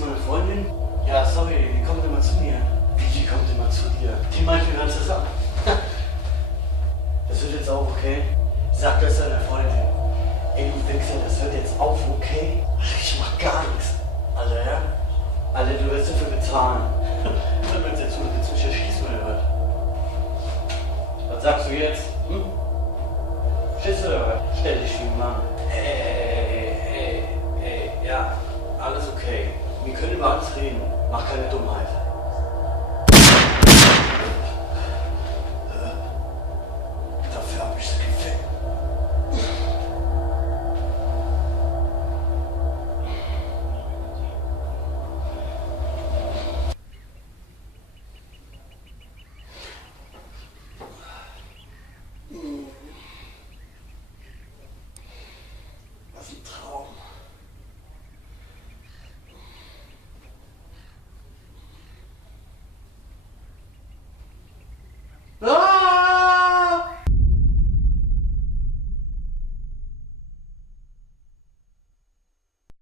ist meine Freundin. Ja, sorry, die kommt immer zu mir. Wie, die kommt immer zu dir? Die meint, wir hören zusammen. Das wird jetzt auch okay. Sag das deiner Freundin. Ey, du Wichser, das wird jetzt auch okay. Ich mach gar nichts. Alter, ja? Alter, du wirst dafür bezahlen. Dann wird jetzt zu schießen oder was? Was sagst du jetzt? Hm? Schiss oder was? Stell dich wie ein Mann. Ja, alles okay. Wir können über alles reden. Mach keine Dummheit.